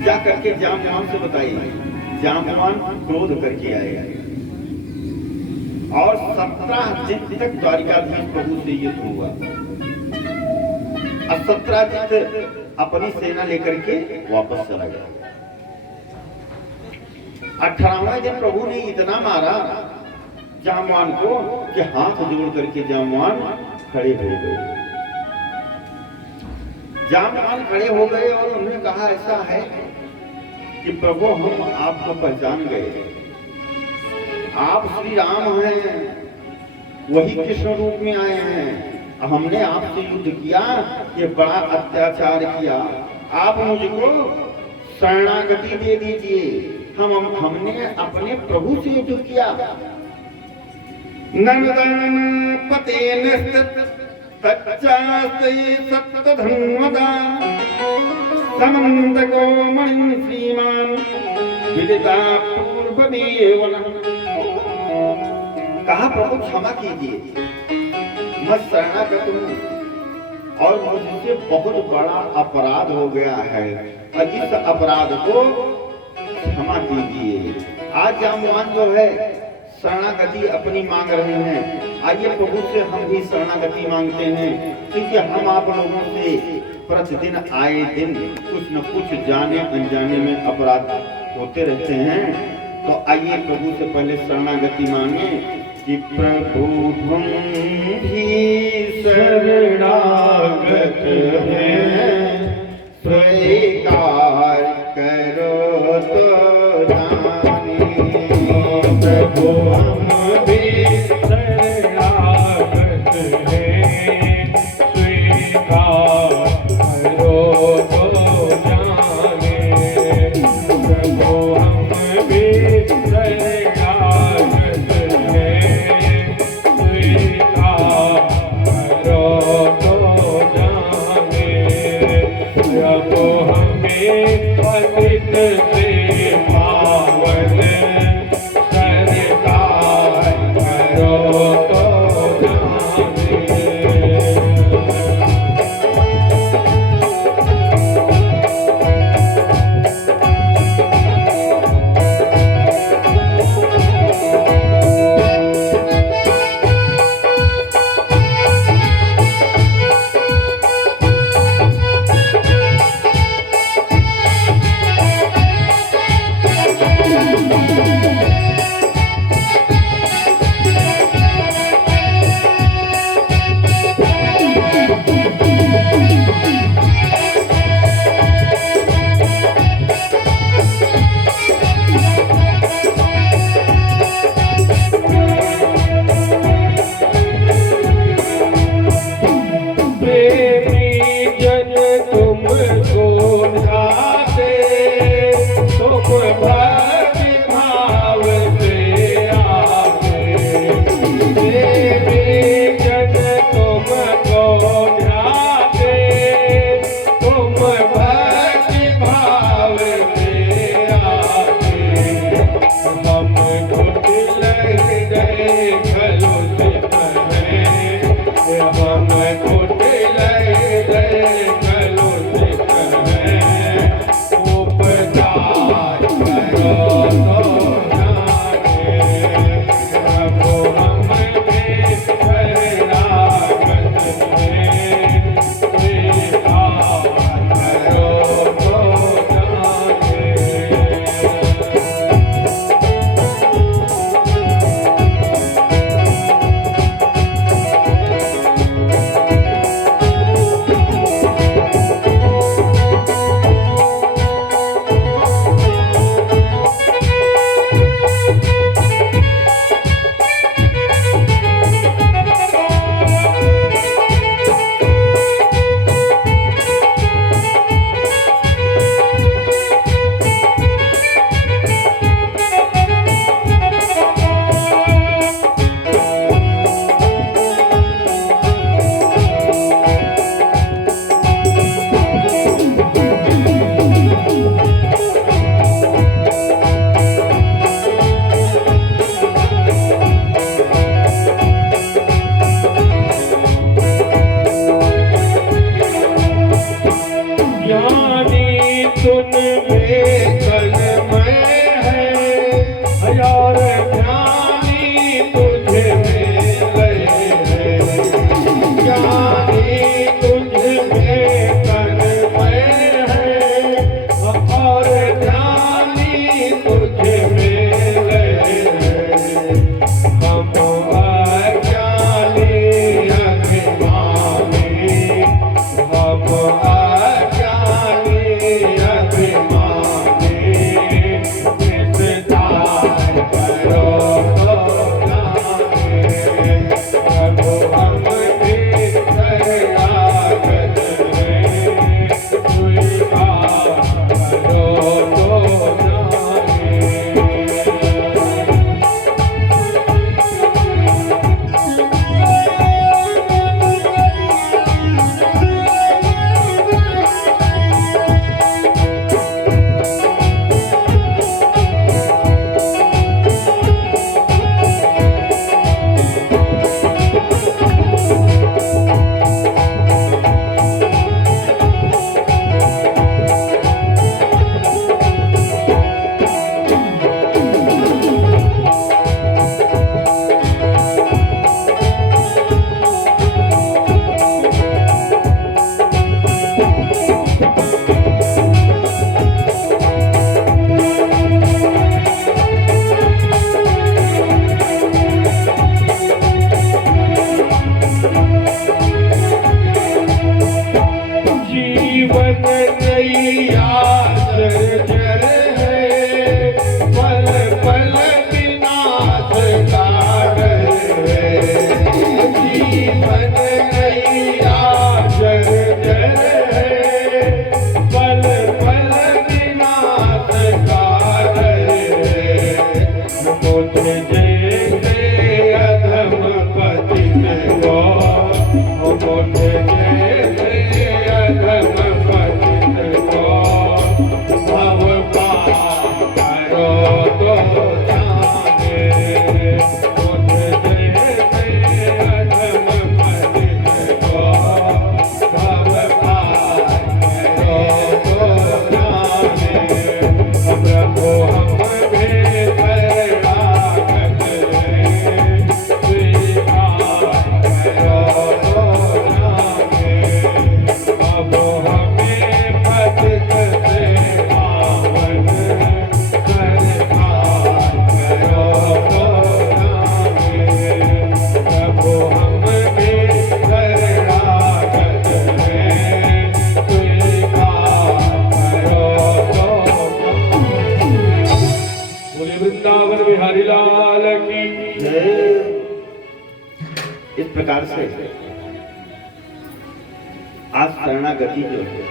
जा करके जाम्बवान से बताई। जाम्बवान क्रोध करके आए और 17 दिन तक द्वारिकाधीश प्रभु से युद्ध हुआ। अब 17 दिन अपनी सेना लेकर के वापस चला गया। 18वें दिन प्रभु ने इतना मारा जाम्बवान को कि हाथ जोड़ करके जाम्बवान खड़े हो गए। जाम्बवान खड़े हो गए और उन्होंने कहा ऐसा है कि प्रभु हम आपको पहचान गए, आप श्री राम हैं, वही कृष्ण रूप में आए हैं। हमने आपसे युद्ध किया, ये बड़ा अत्याचार किया, आप मुझको शरणागति दे दीजिए। हमने अपने प्रभु से युद्ध किया। नंदन पतेन तच्चास्ते सप्तधन्वदा समन्तको मणि श्रीमान विदिता पूर्वमेव। कहा प्रभु क्षमा कीजिए, मैं शरणागत हूँ और मुझसे बहुत बड़ा अपराध हो गया है और इस अपराध को क्षमा कीजिए। आज जाम्बवान जो है शरणागति अपनी मांग रहे हैं। आइए प्रभु से हम भी शरणागति मांगते हैं, क्योंकि हम आप लोगों से प्रतिदिन आए दिन कुछ न कुछ जाने अनजाने में अपराध होते रहते हैं। तो आइए प्रभु से पहले शरणागति मांगे कि प्रभु हम भी शरणागत हैं, स्वीकार करो तो जाने। प्रभु हम भी शरणागत हैं, स्वीकार करो तो जाने। प्रभु हम भी शरणागत हैं, स्वीकार करो तो जाने। प्रभु हमें पतित से पावन स्वीकार करो तो जाने। नैया जर्जर है, पल पल विनाश का डर है। जीवन नैया जर्जर है, पल पल विनाश का डर है। मुझे जैसे अधम पतित को, मुझे जैसे अधम पतित को भव पार करो तो जाने। मुझे जैसे अधम पतित को भव पार करो तो जाने। प्रभु हमें शरणागत है, स्वीकार करो तो जाने। अब हमें पतित से पावन स्वीकार करो तो जाने। प्रभु हमें शरणागत है, स्वीकार करो तो जाने। बोले वृंदावन बिहारी लाल की जय। इस प्रकार से आज शरणागति जो है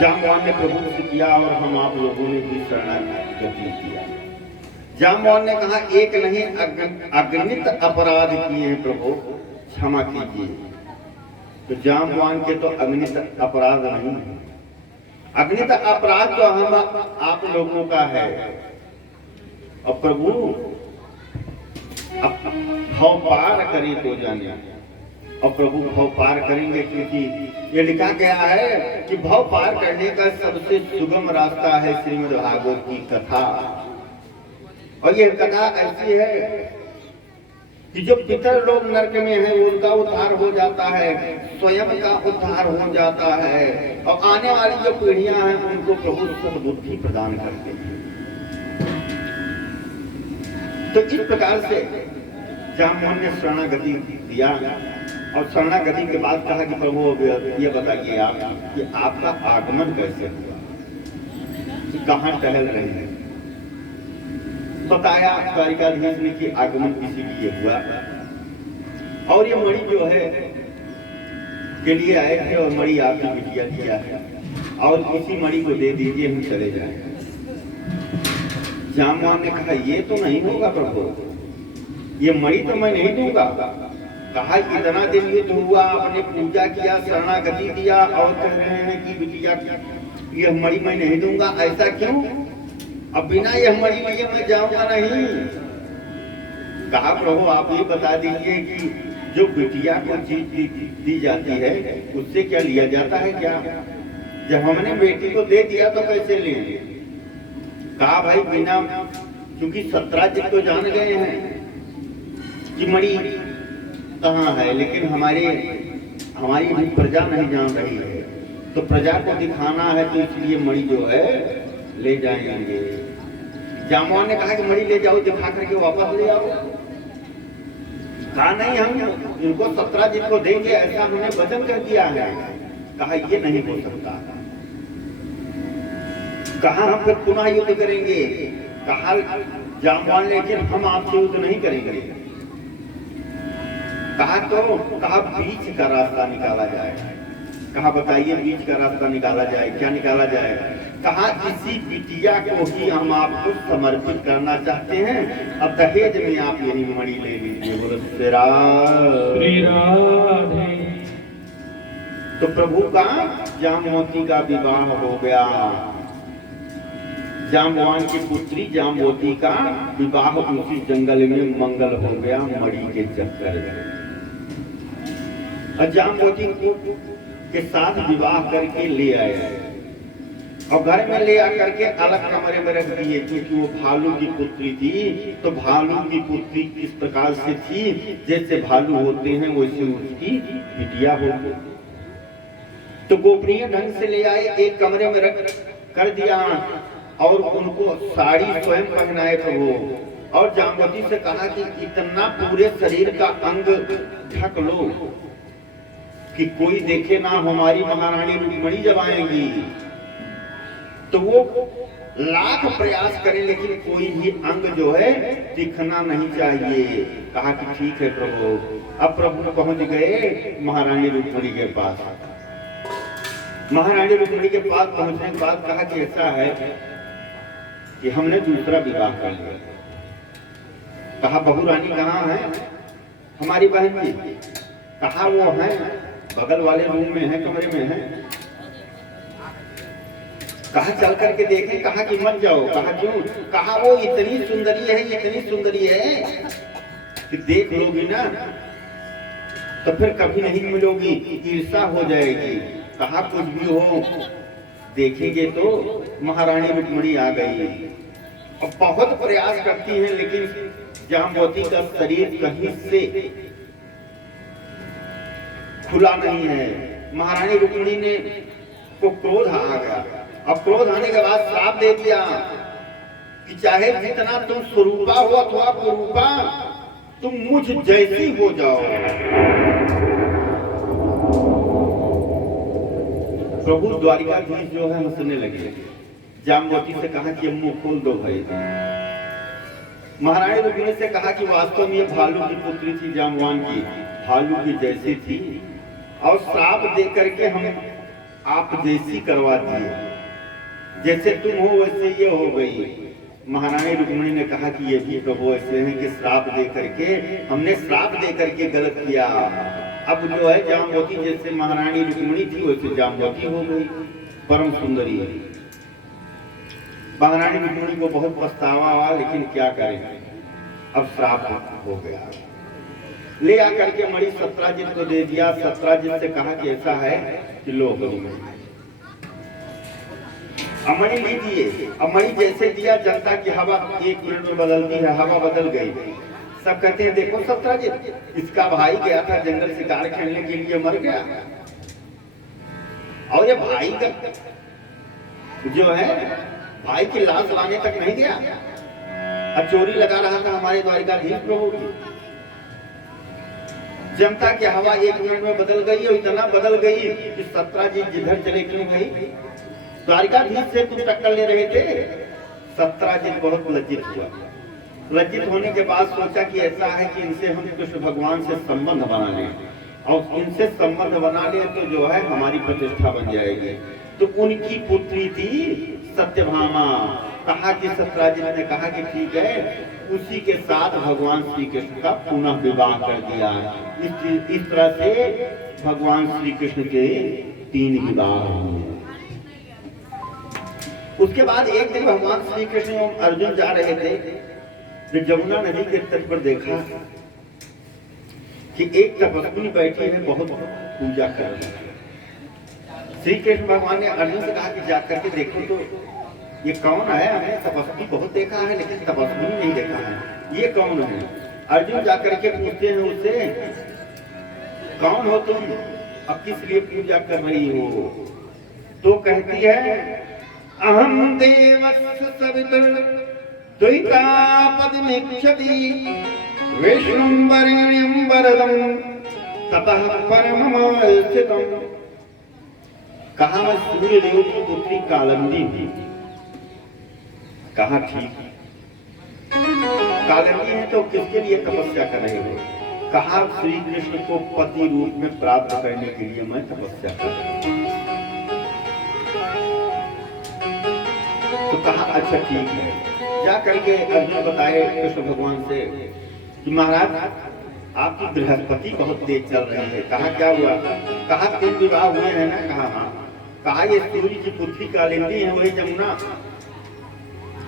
जामवान ने प्रभु से किया और हम आप लोगों ने भी शरणागति किया। जामवान ने कहा एक नहीं अगणित अपराध किए हैं प्रभु, क्षमा कीजिए। तो जामवान के तो अगणित अपराध नहीं है, अगणित अपराध तो हम आप लोगों का है। और प्रभु भव पार करे तो जाने। और प्रभु भव पार करेंगे, क्योंकि ये लिखा गया है कि भव पार करने का सबसे सुगम रास्ता है श्रीमद् भागवत की कथा। और ये कथा ऐसी है कि जो पितर लोग नरक में हैं उनका उद्धार हो जाता है, स्वयं का उद्धार हो जाता है, और आने वाली जो पीढ़ियां हैं उनको प्रभु सद्बुद्धि प्रदान करते हैं। तो इस प्रकार से जामवान ने शरणागति दिया। और शरणागति के बाद कहा कि प्रभु ये बताइए आप कि आपका आगमन कैसे हुआ, कहाँ टहल रहे हैं। बताया द्वारिकाधीश ने कि आगमन इसीलिए हुआ, और ये मणि जो है के लिए आए थे, और मणि आपने बिटिया दिया है, और इसी मणि को दे दीजिए, हम चले जाएंगे। जामवान ने कहा ये तो नहीं होगा प्रभु, ये मणि तो मैं नहीं दूंगा। कहा इतना दिन युद्ध हुआ, आपने पूजा किया, शरणागति दिया, और कह रहे हैं कि बिटिया यह मणि मैं नहीं दूंगा, ऐसा क्यों? अब बिना यह मणि लिए मैं जाऊंगा नहीं। कहा प्रभु आप ये बता दीजिए कि जो बिटिया को चीज दी जाती है उससे क्या लिया जाता है क्या? जब हमने बेटी को दे दिया तो कैसे लेंगे? कहा भाई बिना, क्योंकि 17 जी तो जान गए हैं कि मणि कहाँ है, लेकिन हमारी भी प्रजा नहीं जान रही है, तो प्रजा को दिखाना है, तो इसलिए मणि जो है ले जाएंगे। जामवान ने कहा कि मणि ले जाओ, दिखा करके वापस ले आओ। कहा नहीं, हम इनको 17 जी को देंगे, ऐसा हमने वचन कर दिया है। कहा ये नहीं हो सकता। कहा हम फिर पुनः युद्ध करेंगे। कहा जामवान लेकिन हम आपसे युद्ध नहीं करेंगे। कहा बीच का रास्ता निकाला जाए। कहा बताइए बीच का रास्ता निकाला जाए, क्या निकाला जाए? कहा इसी बिटिया को ही हम आपको समर्पित करना चाहते हैं, अब दहेज में आप यही मणि ले लीजिए। बोलो श्री राधे। तो प्रभु का जामवती का विवाह हो गया। जामवान की पुत्री जामवती का विवाह उसी जंगल में मंगल हो गया मणि के चक्कर में। और जामवती के साथ विवाह करके ले आए, और घर में ले आकर के अलग कमरे में रख दिए, क्योंकि वो भालू की पुत्री थी। तो भालू की पुत्री किस प्रकार से थी, जैसे भालू होते हैं वैसे उसकी बिटिया होती। तो गोपनीय ढंग से ले आए, एक कमरे में रख कर दिया, और उनको साड़ी स्वयं पहनाए प्रभु। और जामवती से कहा कि इतना पूरे शरीर का अंग ढक लो कि कोई देखे ना हमारी महारानी रुक्मिणी जब आएंगी, तो वो लाख प्रयास करें लेकिन कोई भी अंग जो है दिखना नहीं चाहिए। कहा कि ठीक है प्रभु। अब प्रभु पहुंच गए महारानी रुक्मिणी के पास। महारानी रुक्मिणी के पास पहुंचने के बाद कहा कि ऐसा है कि हमने दूसरा विवाह कर लिया। कहा बहू रानी कहाँ है हमारी बहन जी? कहा वो है बगल वाले रूम में है, कमरे में है। कहा चल करके देखें। कहा कि मत जाओ। कहा क्यों? कहा वो इतनी सुंदरी है, इतनी सुंदरी है कि देख लोगी ना तो फिर कभी नहीं मिलोगी, ईर्ष्या हो जाएगी। कहा कुछ भी हो देखेंगे। तो महारानी रुक्मिणी आ गई और बहुत प्रयास करती है लेकिन जाम्बवती का शरीर कहीं से खुला नहीं है। महारानी रुक्मिणी ने को क्रोध आ गया। अब क्रोध आने के बाद श्राप दे दिया कि चाहे जितना तुम स्वरूपा हो अथवा कुरूपा, तुम मुझ जैसी हो जाओ। प्रभु द्वारिकाधीश जो है हंसने लगे। जाम्बवती से कहा कि मुंह खोल दो भाई। महारानी रुक्मिणी से कहा कि वास्तव में ये भालू की पुत्री थी, जाम्बवान की, भालू की जैसी थी और श्राप दे करके हम आप जैसी करवा दिए, जैसे तुम हो वैसे ये हो गई। महारानी रुक्मिणी ने कहा कि ये भी प्रभु ऐसे हैं कि श्राप दे करके हमने श्राप दे करके गलत किया। अब जो है जाम्बवती जैसे महारानी रुक्मिणी थी वैसे जाम्बवती हो गई, परम सुंदरी है। महारानी रुक्मिणी को बहुत पछतावा हुआ लेकिन क्या करें, अब श्राप हो गया। ले आकर के मणि सत्राजित को दे दिया। सत्राजित से कहा कि ऐसा है कि लो अमणि लीजिए। अमणि जैसे दिया जनता की हवा 1 मिनट में बदलती है, हवा बदल गई। सब कहते हैं देखो सत्राजित, इसका भाई गया था जंगल शिकार खेलने के लिए, मर गया और ये भाई का जो है भाई की लाश लाने तक नहीं गया, अब चोरी लगा रहा था हमारे द्वारिकाधीश प्रभु की। जनता की हवा 1 मिनट में बदल गई और इतना बदल गई कि सत्राजित जिधर चले क्यों गई, द्वारिकाधीश से तुम टक्कर ले रहे थे। सत्राजित बहुत लज्जित हुआ। लज्जित होने के बाद सोचा कि ऐसा है कि इनसे हम कृष्ण भगवान से संबंध बना लें और इनसे संबंध बना ले तो जो है हमारी प्रतिष्ठा बन जाएगी। तो उनकी पुत्री थी सत्यभामा। कहा कि सत्राजित ने कहा कि ठीक है, उसी के साथ भगवान श्री कृष्ण का पुनः विवाह कर दिया। इस तरह से भगवान श्री कृष्ण के 3 विवाह हुए। उसके बाद एक दिन भगवान श्री कृष्ण और अर्जुन जा रहे थे, तो जमुना नदी के तट पर देखा कि एक तपस्वी बैठी है, बहुत पूजा कर रही है। श्री कृष्ण भगवान ने अर्जुन से कहा कि जाकर के देखो तो ये कौन है, हमने तपस्वी बहुत देखा है लेकिन तपस्वी नहीं देखा है, ये कौन है? अर्जुन जाकर के पूछते हैं उससे, कौन हो तुम, अब किस लिए पूजा कर रही हो? तो कहती है अहम देवस्य सवितुर द्वैतापदमिच्छति विष्णुं वरेण्यं वरदं ततः परमं स्थितम्। कहा मैं सूर्य देव की पुत्री कालिंदी थी। कहा ठीक, कालिंदी है तो किसके लिए तपस्या कर रहे हो? कहा श्री कृष्ण को पति रूप में प्राप्त करने के लिए मैं तपस्या कर रही हूं। तो कहा अच्छा ठीक है। जा करके अर्जुन बताए कृष्ण भगवान से कि महाराज आपकी बृहस्पति बहुत तेज चल रही है। कहा क्या हुआ? कहा 3 विवाह हुए हैं ना? कहा हाँ। कहा ये सूर्य की पुत्री कालिंदी है, वही जमुना।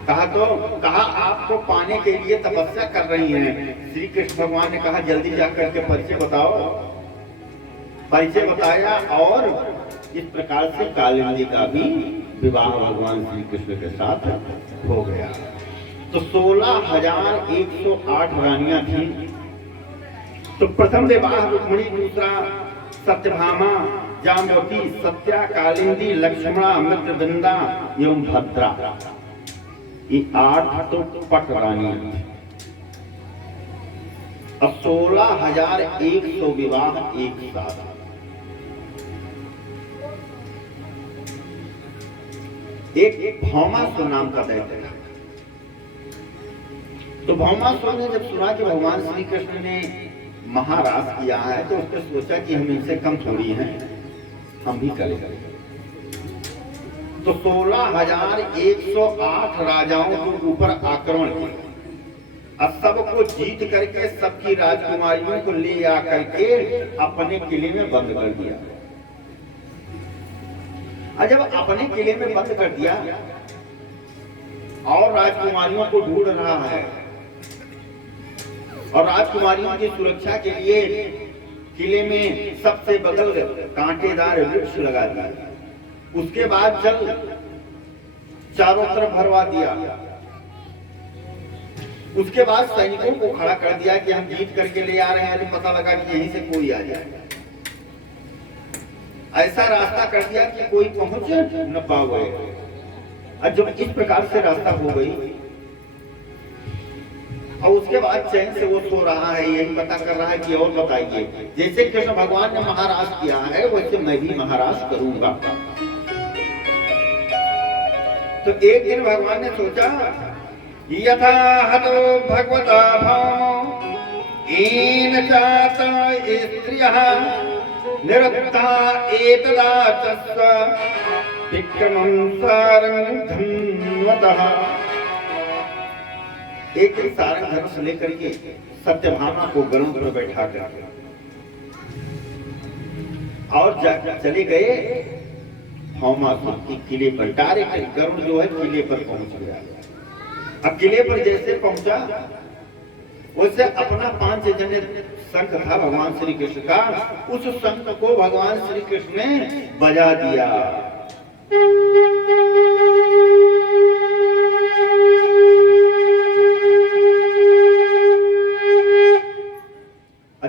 कहा तो कहा आपको पाने के लिए तपस्या कर रही हैं। श्री कृष्ण भगवान ने कहा जल्दी जाकर के परिचय बताओ। परिचय बताया और इस प्रकार से कालिंदी का भी विवाह भगवान श्री कृष्ण के साथ हो गया। तो 16,108 रानियां थी। तो प्रथम विवाह रुक्मिणी, दूसरा सत्यभामा, जाम्बवती, सत्या, कालिंदी, लक्ष्मणा, मित्रवृंदा एवं भद्रा, ये 8 तो पट रानियां थी। अब 16,100 विवाह एक साथ। एक भौमासुर नाम का दैत्य था। तो भौमासुर ने जब सुना कि भगवान श्री कृष्ण ने महाराज किया है तो उसने सोचा कि हम इनसे कम थोड़ी हैं, हम भी करेंगे। तो 16,108 राजाओं के ऊपर आक्रमण किया। अब सबको जीत करके सबकी राजकुमारियों को ले आकर के अपने किले में बंद कर दिया। और जब अपने किले में बंद कर दिया और राजकुमारियों को ढूंढ रहा है और राजकुमारियों की सुरक्षा के लिए किले में सबसे बगल कांटेदार वृक्ष लगा दिया, उसके बाद जल चारों तरफ भरवा दिया, उसके बाद सैनिकों को खड़ा कर दिया कि हम जीत करके ले आ रहे हैं, तो पता लगा कि यहीं से कोई आ जाए। ऐसा रास्ता कर दिया कि कोई पहुंच न पावे। और जब इस प्रकार से रास्ता हो गई और उसके बाद चैन से वो सो रहा है, यही पता कर रहा है कि और बताइए, जैसे कृष्ण भगवान ने महाराज किया है वैसे मैं भी महाराज करूंगा। तो एक दिन भगवान ने सोचा यथा हतो भगवता भाव येन चाता स्त्रियः निरुद्धा एतदा तस्व विक्रमं सारं धन्वतः। एक सारंग धनुष लेकर के सत्यभामा को गरुड़ पर बैठा कर और चले गए भौमासुर के किले पर। डायरेक्ट गरुड़ जो है किले पर पहुंच गया। अब किले पर जैसे पहुंचा वैसे अपना 5 जने शंख था भगवान श्री कृष्ण का, उस शंख को भगवान श्री कृष्ण ने बजा दिया।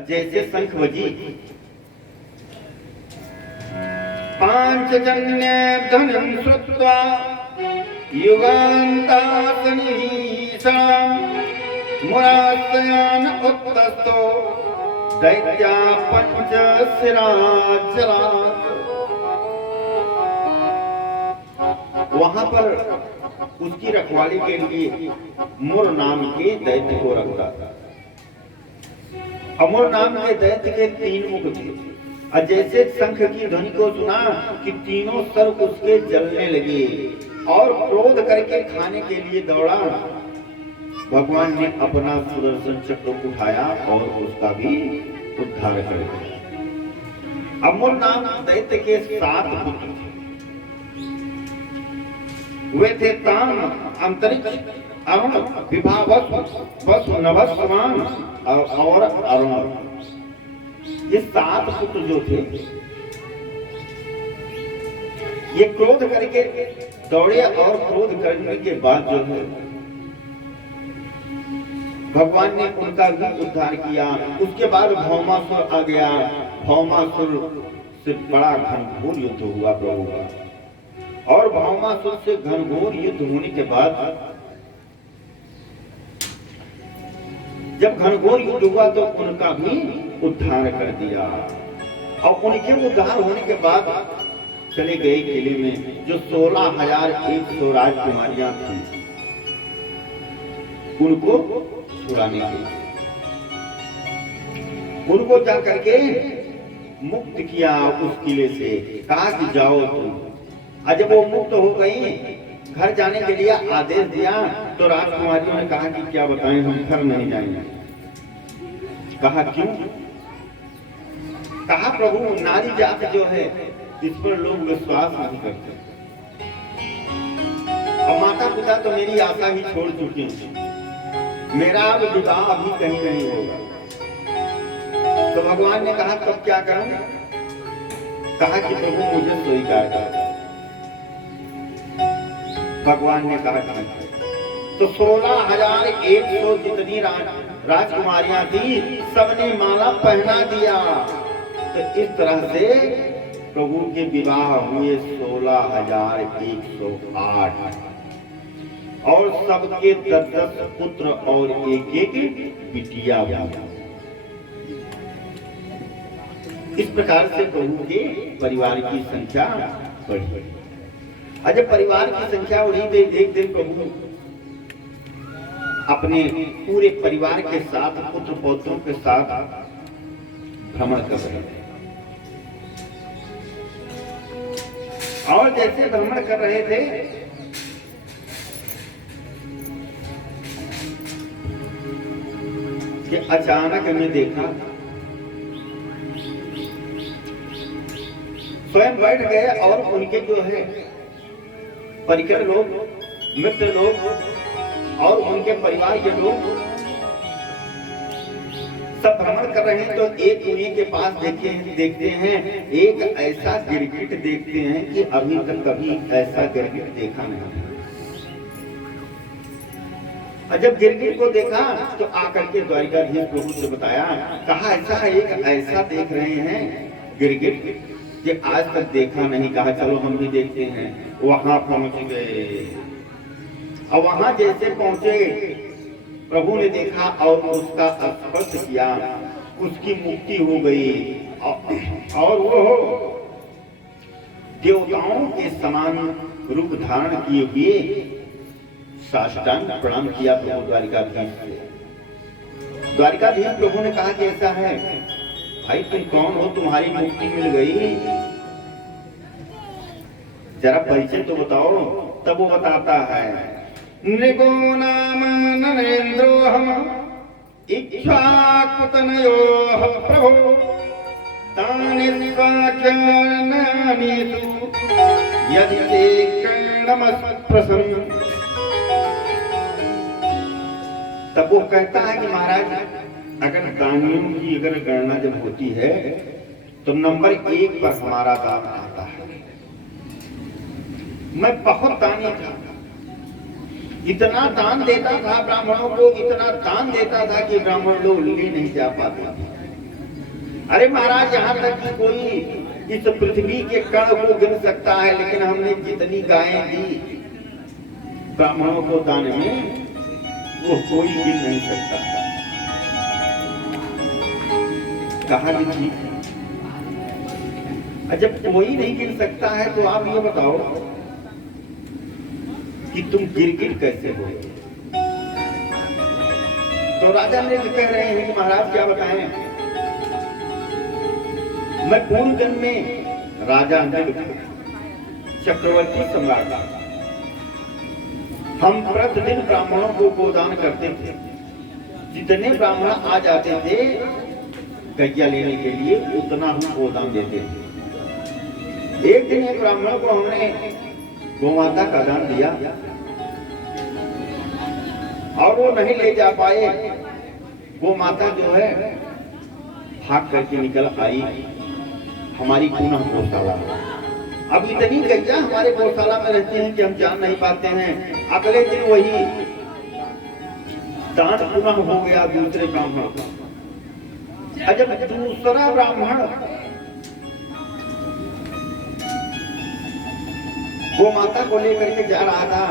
जैसे शंख बजी 5 जन्य धनं श्रुत्वा युगान्तासनिसा मुरासयान उत्तस्तो दैत्या 5 शिराचरा। वहां पर उसकी रखवाली के लिए मुर नाम के दैत्य को रखता था। अमर नाम के दैत्य के 3 मुख थे और जैसे शंख की ध्वनि को सुना कि तीनों सर उसके जलने लगे और क्रोध करके खाने के लिए दौड़ा। भगवान ने अपना सुदर्शन चक्र उठाया और उसका भी उद्धार कर दिया। अमर नाम दैत्य के 7 पुत्र थे। वे थे ताम, अंतरिक्ष, अरुण, विभावस, नभस्मान और अरुण। ये 7 पुत्र जो थे ये क्रोध करके दौड़े और क्रोध करने के बाद जो है भगवान ने उनका भी उद्धार किया। उसके बाद भौमासुर आ गया। भौमासुर से बड़ा घनघोर युद्ध हुआ प्रभु का। और भौमासुर से घनघोर युद्ध होने के बाद जब घनघोर युद्ध हुआ तो उनका भी उद्धार कर दिया। और उनके उद्धार होने के बाद चले गए किले में जो 16,100 राजकुमारियां थी उनको छुड़ाने के लिए उनको जा करके मुक्त किया उस किले से। कहा कि जाओ तुम। जब वो मुक्त हो गई घर जाने के लिए आदेश दिया तो राजकुमारियों ने कहा कि क्या बताएं, हम घर नहीं जाएंगे। कहा क्यों? कहा प्रभु नारी जात जो है इस पर लोग विश्वास नहीं करते। अब माता पिता तो मेरी आशा ही छोड़ चुके हैं, मेरा अब विवाह अभी कहीं नहीं होगा। तो भगवान ने कहा तब क्या करूं? कहा कि प्रभु मुझे स्वीकार कर। भगवान ने कहा तो 16,100 जितनी राजकुमारियां थी सबने माला पहना दिया। तो इस तरह से प्रभु के विवाह हुए 16,108 और सबके 10 पुत्र और एक बिटिया हुआ। इस प्रकार से प्रभु के परिवार की संख्या बढ़ी। जब परिवार की संख्या बढ़ी तो एक दिन प्रभु अपने पूरे परिवार के साथ, पुत्र पौत्रों के साथ भ्रमण कर रहे थे। और जैसे भ्रमण कर रहे थे कि अचानक में देखा, स्वयं बैठ गए और उनके जो है परिकर लोग, मित्र लोग और उनके परिवार के लोग सब भ्रमण कर रहे हैं। तो एक उन्हीं के पास देखते हैं एक ऐसा गिरगिट देखते हैं कि अभी तक कभी ऐसा गिरगिट देखा नहीं। और जब गिरगिट को देखा तो आकर के द्वारिकाधीश प्रभु से बताया, कहा ऐसा देख रहे हैं गिरगिट कि आज तक देखा नहीं। कहा चलो हम भी देखते हैं। वहां पहुंच गए और वहां जैसे पहुंचे प्रभु ने देखा और उसका स्पर्श किया, उसकी मुक्ति हो गई और वो देवताओं के समान रूप धारण किए हुए साष्टांग प्रणाम किया प्रभु द्वारिकाधीश से। द्वारिकाधीश प्रभु ने कहा कि ऐसा है भाई, तुम कौन हो, तुम्हारी मुक्ति मिल गई, जरा परिचय तो बताओ। तब वो बताता है, नृगो नाम नरेन्द्रोऽहम् इक्ष्वाकुतनयोः प्रभो तानि स्वाख्यानानीषु यदि ते कर्णमस्पृशन्। तब वो कहता है कि महाराज, अगर दानियों की अगर गणना जब होती है तो नंबर 1 पर हमारा दान आता है। मैं बहुत दानी था, इतना दान देता था ब्राह्मणों को, इतना दान देता था कि ब्राह्मण लोग ले नहीं जा पाते। अरे महाराज, यहाँ तक कि कोई इस पृथ्वी के कण को गिन सकता है, लेकिन हमने जितनी गायें दी ब्राह्मणों को दान में, वो कोई गिन नहीं सकता। कहा कि ठीक, जब कोई नहीं गिन सकता है तो आप ये बताओ कि तुम गिरगिट कैसे हो। तो राजा ने कह रहे हैं कि महाराज क्या बताएं, मैं पूर्व जन्म में राजा चक्रवर्ती सम्राट, हम प्रतिदिन ब्राह्मणों को गोदान करते थे। जितने ब्राह्मण आ जाते थे गैया लेने के लिए, उतना हम गोदान देते थे। एक दिन एक ब्राह्मण को हमने गोमाता का दान दिया और वो नहीं ले जा पाए। गोमाता जो है भाग करके निकल आई हमारी पुनः गौशाला। अब इतनी गैया हमारे गौशाला में रहती हैं कि हम जान नहीं पाते हैं। अगले दिन वही दान पुनः हो गया दूसरे ब्राह्मण का। जब दूसरा ब्राह्मण वो माता को लेकर के जा रहा था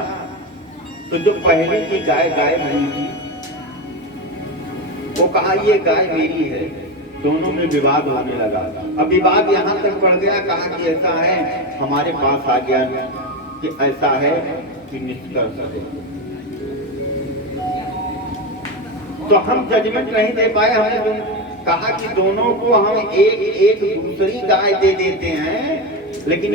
तो जो पहले की गाय हुई थी, वो कहा ये गाय मेरी है। दोनों में विवाद होने लगा। अब विवाद यहाँ तक बढ़ गया, कहा कि ऐसा है, हमारे पास आ गया कि ऐसा है कि निष्कर्ष है। तो हम जजमेंट नहीं दे पाए। हमने कहा कि दोनों को हम एक दूसरी गाय दे देते हैं, लेकिन